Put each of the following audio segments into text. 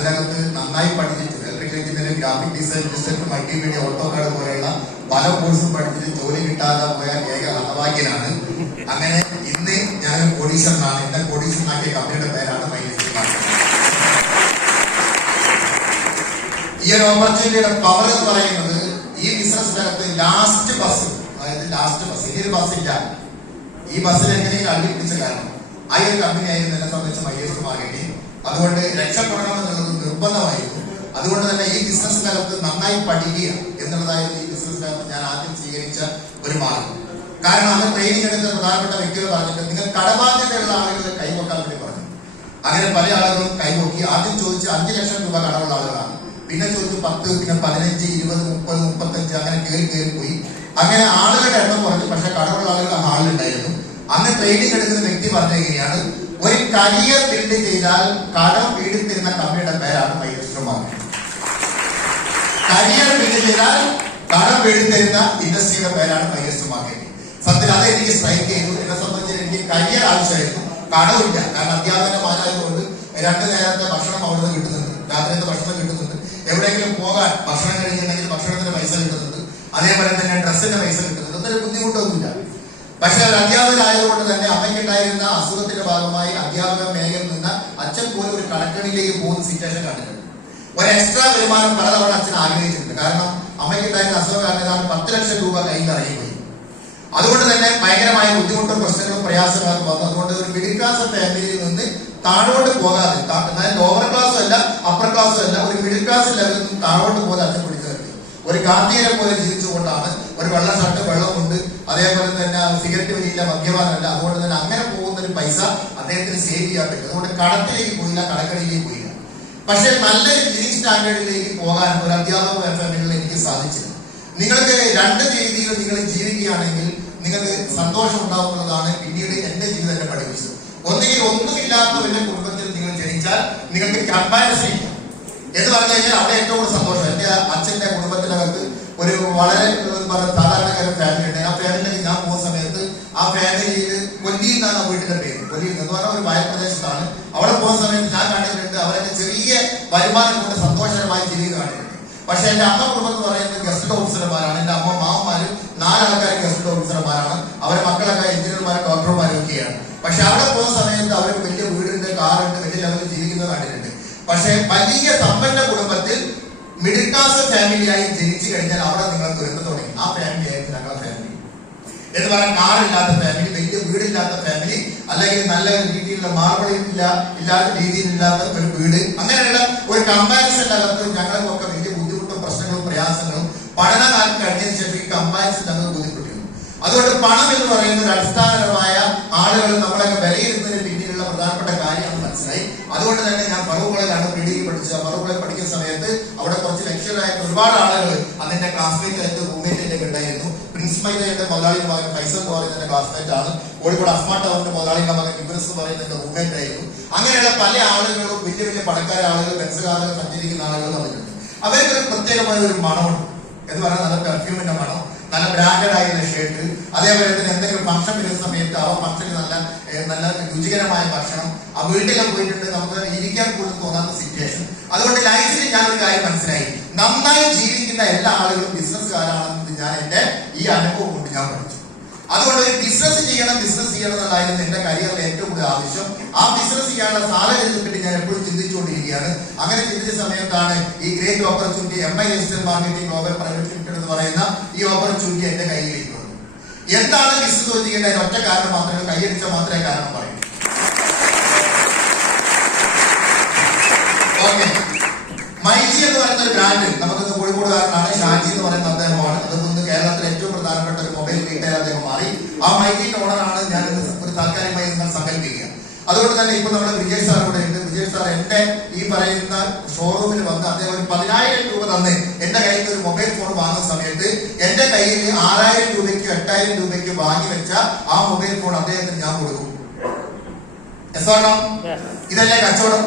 അതിനകത്ത് നന്നായി പഠിച്ചിട്ട് electrical engineering, graphic design, multimedia, AutoCAD പോലെയുള്ള പല കോഴ്സും പഠിച്ചിട്ട് ജോലി കിട്ടാതെ പോയ ഏക ഹതഭാഗ്യനാണ്. അങ്ങനെ ഇന്ന് ഞാൻ കോടീശ്വരനാണ്. എന്റെ കോടീശ്വരനാക്കിയ കമ്പനിയുടെ പേരാണ് മൈലേജ്. ഈ ഒരു ഓപ്പർച്യൂണിറ്റിയുടെ പവർ എന്ന് പറയുന്നത് ഈ ബിസിനസ്സിനകത്ത് ലാസ്റ്റ് ബസ്, അതായത് ലാസ്റ്റ് ബസ്, ഇനിയൊരു ബസ് ഇല്ല, ഈ ബസ്സിൽ എങ്ങനെയെങ്കിലും അടിപിടിച്ച കാരണം ആ ഒരു കമ്പനി ആയിരുന്നു എന്നെ സംബന്ധിച്ച് മൈലേജ് മാർക്കറ്റിംഗ്. അതുകൊണ്ട് രക്ഷപ്പെടണം എന്നുള്ളത് നിർബന്ധമായിരുന്നു. അതുകൊണ്ട് തന്നെ ഈ ബിസിനസ്സിനകത്ത് നന്നായി പഠിക്കുക എന്നുള്ളതായിരുന്നു ഈ ബിസിനസ്സിനകത്ത് ഞാൻ ആദ്യം സ്വീകരിച്ച ഒരു മാർഗം. കാരണം അന്ന് ട്രെയിനിങ് എടുത്ത പ്രധാനപ്പെട്ട വ്യക്തികൾ പറഞ്ഞിട്ട് നിങ്ങൾ കടബാധ്യതയുള്ള ആളുകളെ കൈവക്കാൻ വേണ്ടി പറഞ്ഞു. അങ്ങനെ പല ആളുകളും കൈവക്കി. ആദ്യം ചോദിച്ച് 5 ലക്ഷം രൂപ കടമുള്ള ആളുകളാണ്. പിന്നെ ചോദിച്ചു 10, പിന്നെ 15, 20, 30, 35 അങ്ങനെ കയറി പോയി. അങ്ങനെ ആളുകളുടെ എണ്ണം കുറഞ്ഞു. പക്ഷെ കടമുള്ള ആളുകൾ ഹാളിലുണ്ടായിരുന്നു. അന്ന് ട്രെയിനിങ് എടുക്കുന്ന വ്യക്തി പറഞ്ഞ എങ്ങനെയാണ്, ഒരു കരിയർ ബിൽഡ് ചെയ്താൽ കടം വീടിത്തിരുന്ന കമ്പനിയുടെ പേരാണ് മൈലേജ് മാർക്കറ്റിംഗ്. കരിയർ ബിൽഡ് ചെയ്താൽ കടം വീടിത്തിരുന്ന ഇൻഡസ്ട്രിയുടെ പേരാണ് മൈലേജ് മാർക്കറ്റിംഗ്. സത്യത്തിൽ അത് എനിക്ക് സ്ട്രൈക്ക് ചെയ്തു. എന്നെ സംബന്ധിച്ച് എനിക്ക് കരിയർ ആവശ്യമായിരുന്നു, കടമില്ല. കാരണം അധ്യാപകന്മാരായതുകൊണ്ട് 2 നേരത്തെ ഭക്ഷണം അവിടുന്ന് കിട്ടുന്നുണ്ട്, രാത്രിയത്തെ ഭക്ഷണം കിട്ടുന്നുണ്ട്, എവിടെയെങ്കിലും പോകാൻ ഭക്ഷണം കഴിഞ്ഞിട്ടുണ്ടെങ്കിൽ ഭക്ഷണത്തിന്റെ പൈസ കിട്ടുന്നുണ്ട്, അതേപോലെ തന്നെ ഡ്രസ്സിന്റെ പൈസ കിട്ടുന്നുണ്ട്. അതൊരു ബുദ്ധിമുട്ടൊന്നുമില്ല. പക്ഷെ ഒരു അധ്യാപകനായതുകൊണ്ട് തന്നെ അമ്മയ്ക്കുണ്ടായിരുന്ന അസുഖത്തിന്റെ ഭാഗമായി അധ്യാപക മേഖലയിൽ നിന്ന് അച്ഛൻ പോലും ഒരു കടക്കണിയിലേക്ക് പോകുന്ന സിറ്റുവേഷൻ കണ്ടിട്ടുണ്ട്. ഒരു എക്സ്ട്രാ വരുമാനം പലതവണ അച്ഛൻ ആഗ്രഹിച്ചിട്ടുണ്ട്. കാരണം അമ്മയ്ക്കുണ്ടായിരുന്ന അസുഖം കാരണം 10 ലക്ഷം രൂപ കയ്യിൽ ഇറങ്ങിപ്പോയി. അതുകൊണ്ട് തന്നെ ഭയങ്കരമായ ബുദ്ധിമുട്ടും പ്രശ്നങ്ങളും പ്രയാസങ്ങളും വന്നു. അതുകൊണ്ട് ഒരു മിഡിൽ ക്ലാസ് ഫാമിലിയിൽ നിന്ന് താഴോട്ട് പോകാതെ, അതായത് ലോവർ ക്ലാസ്സും അല്ല അപ്പർ ക്ലാസ്സും അല്ല, ഒരു മിഡിൽ ക്ലാസ് ലെവലിൽ നിന്ന് താഴോട്ട് പോലെ അച്ഛൻ പിടിച്ചു നിർത്തി. ഒരു ഗാന്ധിയനെ പോലെ ജീവിച്ചുകൊണ്ടാണ്. ഒരു വെള്ള ഷർട്ട്, വെള്ളമുണ്ട്, അതേപോലെ തന്നെ സിഗരറ്റ് വലിയില്ല, മദ്യപാനമല്ല. അതുകൊണ്ട് തന്നെ അങ്ങനെ പോകുന്ന ഒരു പൈസ അദ്ദേഹത്തിന് സേവ് ചെയ്യാൻ പറ്റും. അതുകൊണ്ട് കടത്തിലേക്ക് പോയില്ല, കടക്കടയിലേക്ക് പോയില്ല. പക്ഷെ നല്ലൊരു ലിവിംഗ് സ്റ്റാൻഡേർഡിലേക്ക് പോകാൻ ഒരു അധ്യാപക ഫാമിലിയിൽ എനിക്ക് സാധിച്ചില്ല. നിങ്ങൾക്ക് 2 രീതിയിൽ നിങ്ങൾ ജീവിക്കുകയാണെങ്കിൽ നിങ്ങൾക്ക് സന്തോഷം ഉണ്ടാവുന്നതാണ് പിന്നീട് എന്റെ ജീവിതം എന്നെ പഠിപ്പിച്ചത്. ഒന്നുകിൽ ഒന്നുമില്ലാത്തവരുടെ കുടുംബത്തിൽ നിങ്ങൾ ജനിച്ചാൽ നിങ്ങൾക്ക് കമ്പാരിസൺ ഇല്ല എന്ന് പറഞ്ഞു കഴിഞ്ഞാൽ അവിടെ ഏറ്റവും കൂടുതൽ സന്തോഷം. എന്റെ അച്ഛന്റെ കുടുംബത്തിനകത്ത് ഒരു വളരെ സാധാരണക്കാര ഫാമിലി ഉണ്ട്. ആ ഫാമിലിയിലേക്ക് ഞാൻ പോകുന്ന സമയത്ത് ആ ഫാമിലിയിൽ കൊല്ലി എന്നാണ് വീട്ടിന്റെ പേര്. കൊല്ലി എന്ന് പറഞ്ഞാൽ ഒരു വയൽപ്രദേശത്താണ്. അവിടെ പോകുന്ന സമയത്ത് ഞാൻ കണ്ടിട്ടുണ്ട് അവരൊക്കെ ചെറിയ വരുമാനം കൊണ്ട് സന്തോഷകരമായി ജീവിതം കാണിട്ടുണ്ട്. പക്ഷെ എന്റെ അമ്മ കുടുംബം എന്ന് പറയുന്നത് ഗസ്റ്റ് ഓഫീസർമാരാണ്. എന്റെ അമ്മ മാമന്മാര് 4 ആൾക്കാർ ഗസ്റ്റ് ഓഫീസർമാരാണ്. അവരെ മക്കളൊക്കെ എഞ്ചിനീയർമാരും ഡോക്ടർമാരും ഒക്കെയാണ്. പക്ഷെ അവിടെ പോകുന്ന സമയത്ത് അവർ വലിയ വീടുണ്ട്, കാറുണ്ട്, വലിയ ലെവലിൽ ജീവിക്കുന്നത് കണ്ടിട്ടുണ്ട്. പക്ഷെ വലിയ സമ്പന്ന കുടുംബത്തിൽ മിഡിൽ ക്ലാസ് ഫാമിലിയായി ജനിച്ചു കഴിഞ്ഞാൽ അവിടെ നിങ്ങൾ ദുരന്തം തുടങ്ങി. ആ ഫാമിലി ആയിരുന്നു ഞങ്ങളുടെ ഫാമിലി എന്ന് പറയാൻ. കാറില്ലാത്ത ഫാമിലി, വലിയ വീടില്ലാത്ത ഫാമിലി, അല്ലെങ്കിൽ നല്ല രീതിയിലുള്ള മാർബിൾ ഇല്ലാത്ത രീതിയിലില്ലാത്ത ഒരു വീട്, അങ്ങനെയുള്ള ഒരു കമ്പാരിസൺ അകത്ത് ഞങ്ങൾക്കൊക്കെ വലിയ ബുദ്ധിമുട്ടും പ്രശ്നങ്ങളും പ്രയാസങ്ങളും പഠനകാലം കഴിഞ്ഞതിന് ശേഷം ഈ കമ്പാരിസൺ ഞങ്ങൾ ബുദ്ധിമുട്ടിയിരുന്നു. അതുകൊണ്ട് പണം എന്ന് പറയുന്ന ഒരു അടിസ്ഥാനപരമായ ആളുകൾ നമ്മളൊക്കെ വിലയിരുത്തുന്നതിന് പിന്നിലുള്ള പ്രധാനപ്പെട്ട കാര്യമാണ് മനസ്സിലായി. അതുകൊണ്ട് തന്നെ ഞാൻ ഫറൂഖ് കോളേജിലാണ് പ്രീഡിഗ്രി പഠിച്ചത്. ഫറൂഖ് കോളേജ് പഠിക്കുന്ന സമയത്ത് അവിടെ കുറച്ച് ലെക്ചറായ ഒരുപാട് ആളുകൾ അതെന്റെ ക്ലാസ്മേറ്റ് ആയിട്ട് റൂംമേറ്റ് ഉണ്ടായിരുന്നു. പ്രിൻസിപ്പലിന്റെ മുതലാളിയുടെ മകൻ ഫൈസൽ എന്ന് പറയുന്ന ക്ലാസ്മേറ്റ് ആണ്. കോഴിക്കോട് അഫ്മാ ടവറിന്റെ മുതലാളിയുടെ മകൻ ഇബ്രസ് എന്ന് പറയുന്ന റൂംമേറ്റ് ആയിരുന്നു. അങ്ങനെയുള്ള പല ആളുകളും വലിയ വലിയ പണക്കാര ആളുകൾ, ബെൻസുകാരുകൾ, സഞ്ചരിക്കുന്ന ആളുകൾ വന്നിട്ടുണ്ട്. അവർക്കൊരു പ്രത്യേകമായ ഒരു മണമുണ്ട് എന്ന് പറഞ്ഞാൽ നല്ല പെർഫ്യൂമിന്റെ മണം, നല്ല ബ്രാൻഡഡ് ആയിട്ടുള്ള ഷർട്ട്, അതേപോലെ തന്നെ എന്തെങ്കിലും ഫംഗ്ഷൻ വരുന്ന സമയത്ത് ആ ഫംഗ്ഷന് നല്ല രുചികരമായ ഭക്ഷണം, ആ വീട്ടിലൊക്കെ പോയിട്ടുണ്ട് നമുക്ക് ഇരിക്കാൻ പോലും തോന്നാത്ത സിറ്റുവേഷൻ. അതുകൊണ്ട് ലൈഫിൽ ഞാനൊരു കാര്യം മനസ്സിലായി, നന്നായി ജീവിക്കുന്ന എല്ലാ ആളുകളും ബിസിനസ്സുകാരാണെന്ന് ഞാൻ എന്റെ ഈ അനുഭവം കൊണ്ട് ഞാൻ പഠിച്ചു. അതുകൊണ്ട് ഒരു ബിസിനസ് ചെയ്യണം എന്നുള്ളതായിരുന്നു എന്റെ കരിയറിലെ ഏറ്റവും കൂടുതൽ ആവശ്യം. ആ ബിസിനസ് ചെയ്യാനുള്ള സാഹചര്യത്തെ പറ്റി ഞാൻ എപ്പോഴും ചിന്തിച്ചുകൊണ്ടിരിക്കുകയാണ്. അങ്ങനെ ചിന്തിച്ച സമയത്താണ് ഈ great opportunity MI digital marketing global private limited എന്ന് പറയുന്ന ഈ ഓപ്പർച്യൂണിറ്റി എന്റെ കയ്യിലേക്ക് വന്നു. എന്താണ് ബിസിനസ് ചെയ്യേണ്ട ഒറ്റ കാരണം മാത്രമേ, കൈയടിച്ചാൽ മാത്രമേ കാരണം പറയൂ. ഓക്കെ, മൈജി എന്ന് പറയുന്ന ഒരു ബ്രാൻഡ് നമുക്ക് കോഴിക്കോടുകാരനാണ്. ഷാജി എന്ന് പറയുന്ന അദ്ദേഹമാണ്. അതൊന്ന് കേരളത്തിലെ ഏറ്റവും പ്രധാനപ്പെട്ട ഒരു മൊബൈൽ റീറ്റെയിൽ അദ്ദേഹം മാറി. ആ മൈജിന്റെ ഓണറാണ് ഞാൻ ഒരു താൽക്കാലികമായി നിങ്ങൾ സങ്കല്പിക്കുക. അതുകൊണ്ട് തന്നെ ഇപ്പൊ നമ്മുടെ വിജയ് സാർ കൂടെ ഉണ്ട്. വിജയ് സാർ എന്റെ ഈ പറയുന്ന ഷോറൂമിൽ വന്ന് അദ്ദേഹം ഒരു 10,000 രൂപ തന്ന് എന്റെ കയ്യിൽ ഒരു മൊബൈൽ ഫോൺ വാങ്ങുന്ന സമയത്ത് എന്റെ കയ്യിൽ 6,000 രൂപയ്ക്ക് 8,000 രൂപയ്ക്ക് വാങ്ങി വെച്ച ആ മൊബൈൽ ഫോൺ അദ്ദേഹത്തിന് ഞാൻ കൊടുക്കും. ഇതല്ലേ കച്ചവടം?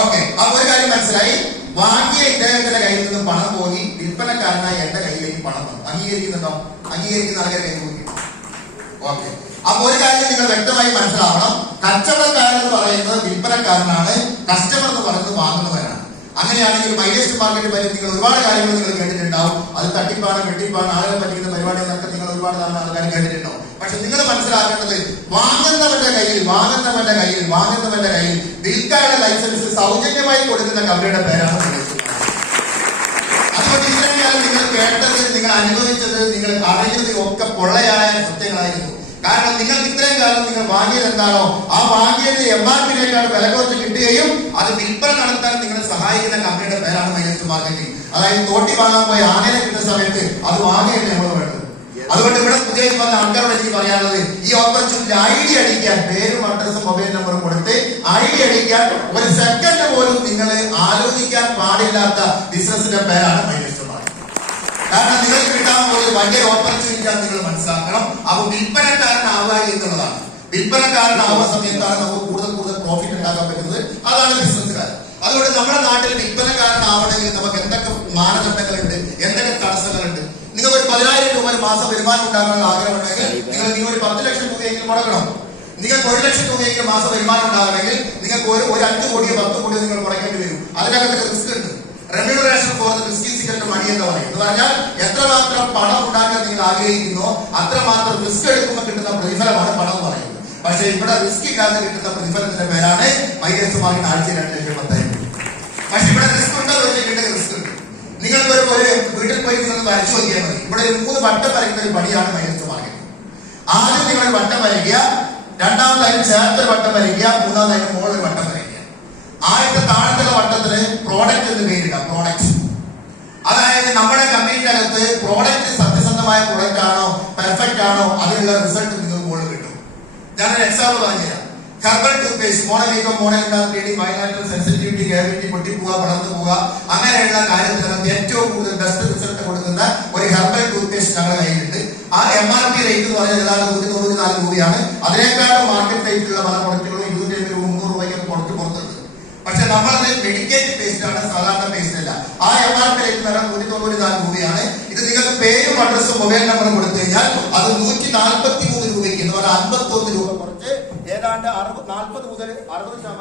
ഓക്കെ, ആ ഒരു കാര്യം മനസ്സിലായി. വാങ്ങിയ ഇദ്ദേഹത്തിന്റെ കയ്യിൽ നിന്ന് പണം പോയി വിൽപ്പനക്കാരനായി എന്റെ കയ്യിലേക്ക് പണം വന്നു. അംഗീകരിക്കുന്നുണ്ടോ? അംഗീകരിക്കുന്ന ആൾക്കാരെ കയ്യിൽ പോയി. ഓക്കെ, അപ്പൊ ഒരു കാര്യം നിങ്ങൾ വ്യക്തമായി മനസ്സിലാവണം. കച്ചവടക്കാരൻ എന്ന് പറയുന്നത് വിൽപ്പനക്കാരനാണ്, കസ്റ്റമർ എന്ന് പറയുന്നത് വാങ്ങുന്നവരാണ്. അങ്ങനെയാണെങ്കിൽ മൈലേസ്റ്റ് മാർക്കറ്റ് പറ്റി നിങ്ങൾ ഒരുപാട് കാര്യങ്ങൾ നിങ്ങൾ കേട്ടിട്ടുണ്ടാവും. അത് തട്ടിപ്പാണ്, വെട്ടിപ്പാണ്, ആളുകളെ പറ്റിക്കുന്ന പരിപാടികളൊക്കെ നിങ്ങൾ ഒരുപാട് തവണ ആൾക്കാർ കേട്ടിട്ടുണ്ടാവും. പക്ഷെ നിങ്ങൾ മനസ്സിലാക്കേണ്ടത് വാങ്ങുന്നവന്റെ കയ്യിൽ വിൽക്കാനുള്ള ലൈസൻസ് സൗജന്യമായി കൊടുക്കുന്ന കമ്പനിയുടെ പേരാണ് മൈലേസ്റ്റ്. അതുകൊണ്ട് ഇത്രയും കാലം നിങ്ങൾ കേട്ടത്, നിങ്ങൾ അനുഭവിച്ചത്, നിങ്ങൾ അറിഞ്ഞത് ഒക്കെ പൊള്ളയായ സത്യങ്ങളായിരുന്നു. കാരണം നിങ്ങൾക്ക് ഇത്രയും കാലം നിങ്ങൾ വാങ്ങിയത് എന്താണോ ആ വാങ്ങിയത് MRP-യേക്കാൾ വില കുറച്ച് കിട്ടുകയും അത് വിൽപ്പന നടത്താൻ നിങ്ങളെ സഹായിക്കുന്ന കമ്പനിയുടെ പേരാണ് മൈലേസ്റ്റ് മാർക്കറ്റിംഗ്. അതായത് തോട്ടി വാങ്ങാൻ പോയി ആനയെ കിട്ടുന്ന സമയത്ത് അത് വാങ്ങിയല്ലേ നമ്മൾ വേണ്ടത്. അതുകൊണ്ട് ഇവിടെ പുതിയ വന്ന ആൾക്കാരോട് എനിക്ക് പറയാനുള്ളത്, ഈ ഓപ്പർച്യൂണിറ്റി ID അടിക്കാൻ, പേരും അഡ്രസ്സും മൊബൈൽ നമ്പറും കൊടുത്ത് ID അടിക്കാൻ ഒരു സെക്കൻഡ് പോലും നിങ്ങൾ ആലോചിക്കാൻ പാടില്ലാത്ത ബിസിനസിന്റെ പേരാണ് മൈലേസ്റ്റ് മാർക്കറ്റിംഗ്. കാരണം നിങ്ങൾക്ക് കിട്ടാൻ പോകുന്നത് വലിയ ഓപ്പർച്യൂണിറ്റി ആണ്, നിങ്ങൾ മനസ്സിലാക്കണം. അപ്പൊ വിൽപ്പനക്കാരനാവുക എന്നുള്ളതാണ്. വിൽപ്പനക്കാരനാവുന്ന സമയത്താണ് നമുക്ക് കൂടുതൽ പ്രോഫിറ്റ് ഉണ്ടാക്കാൻ പറ്റുന്നത്. അതാണ് ബിസിനസ്സുകാരൻ. അതുകൊണ്ട് നമ്മുടെ നാട്ടിൽ വിൽപ്പനക്കാരനാവണമെങ്കിൽ നമുക്ക് എന്തൊക്കെ മാനദണ്ഡങ്ങളുണ്ട്, എന്തൊക്കെ തടസ്സങ്ങളുണ്ട്. നിങ്ങൾ ഒരു 10,000 രൂപ ഒരു മാസം വരുമാനം ഉണ്ടാക്കാനുള്ള ആഗ്രഹമുണ്ടെങ്കിൽ നിങ്ങൾ 10 ലക്ഷം രൂപയെങ്കിലും മുടക്കണം. നിങ്ങൾക്ക് 1 ലക്ഷം രൂപയെങ്കിലും മാസം വരുമാനം ഉണ്ടാകണമെങ്കിൽ നിങ്ങൾക്ക് ഒരു 5 കോടിയോ 10 കോടിയോ നിങ്ങൾ മുടക്കേണ്ടി വരും. അതിനകത്തൊക്കെ റിസ്ക് ഉണ്ട്. റെമ്യൂണറേഷൻ ഫോർ ദ റിസ്കി സിക്കറ്റ് മണി എന്ന് പറയും. എന്ന് പറഞ്ഞാൽ എത്രമാത്രം പണം ഉണ്ടാക്കാൻ നിങ്ങൾ ആഗ്രഹിക്കുന്നോ അത്രമാത്രം റിസ്ക് എടുക്കുമ്പോൾ കിട്ടുന്ന പ്രതിഫലമാണ് പണം എന്ന് പറയുന്നത്. പക്ഷെ ഇവിടെ റിസ്ക് ഇല്ലാതെ കിട്ടുന്ന പ്രതിഫലത്തിന്റെ പേരാണ് മൈലേസ്റ്റ് മാർക്കറ്റ് ആഴ്ച 2,10,000. പക്ഷെ ഇവിടെ റിസ്ക് ഉണ്ടോ ചോദിച്ചിട്ടുണ്ടെങ്കിൽ റിസ്ക് ഉണ്ട്. നിങ്ങൾക്ക് ഒരു വീട്ടിൽ പോയി നിങ്ങൾ വരച്ചു നോക്കിയാൽ മതി. ഇവിടെ ഒരു 3 വട്ടം വരയ്ക്കുന്ന ഒരു പണിയാണ് മൈലേസ്റ്റ് മാർക്കറ്റ്. ആദ്യം നിങ്ങൾ വട്ടം വരയ്ക്കുക, രണ്ടാമതായാലും ചേർത്തൊരു വട്ടം വരയ്ക്കുക, മൂന്നാമതായാലും മുകളിൽ വട്ടം വരയ്ക്കുക. ആദ്യത്തെ താഴത്തുള്ള വട്ടത്തിന് പ്രോഡക്റ്റ് എന്ന് പേരിടാം. പ്രോഡക്റ്റ് അതായത് നമ്മുടെ കമ്പനിയുടെ അകത്ത് പ്രോഡക്റ്റ് സത്യസന്ധമായ പ്രോഡക്റ്റ് ആണോ, പെർഫെക്റ്റ് ആണോ, അതിനുള്ള റിസൾട്ട് നിങ്ങൾക്ക് മുകളിൽ കിട്ടും. ഞാനൊരു എക്സാമ്പിൾ പറഞ്ഞുതരാം. ഹെർബൽ ടൂത്ത് പേസ്റ്റ്, മോണവീക്കം, വയനാട്ടിൽ സെൻസിറ്റിവിറ്റി, ഗ്രാവിറ്റി, പൊട്ടിപ്പോവുക, പടർന്നു പോവുക, അങ്ങനെയുള്ള കാര്യത്തിനകത്ത് ഏറ്റവും കൂടുതൽ ബെസ്റ്റ് റിസൾട്ട് കൊടുക്കുന്ന ഒരു ഹെർബൽ ടൂത്ത് പേസ്റ്റ് ഞങ്ങളുടെ കയ്യിലുണ്ട്. ആ MRP റേറ്റ് എന്ന് പറഞ്ഞാൽ ഏതാണ്ട് 194 രൂപയാണ്. അതിനേക്കാളും മാർക്കറ്റ് റേറ്റിലുള്ള പല പ്രൊഡക്റ്റുകളും 250 രൂപ 300 രൂപയ്ക്ക് പുറത്തുണ്ട്. പക്ഷെ നമ്മളത് മെഡിക്കേറ്റ് പേസ്റ്റ് ആണ്, സാധാരണ പേസ്റ്റ് അല്ല. ആ MRP റേറ്റ് എന്ന് പറഞ്ഞാൽ 194 രൂപയാണ്. ഇത് നിങ്ങൾക്ക് പേരും അഡ്രസ്സും മൊബൈൽ നമ്പറും കൊടുത്തു കഴിഞ്ഞാൽ അത് 143 രൂപയ്ക്ക് എന്ന് പറഞ്ഞാൽ 51 രൂപ കുറച്ച് ഏതാണ്ട് 40 മുതൽ 60%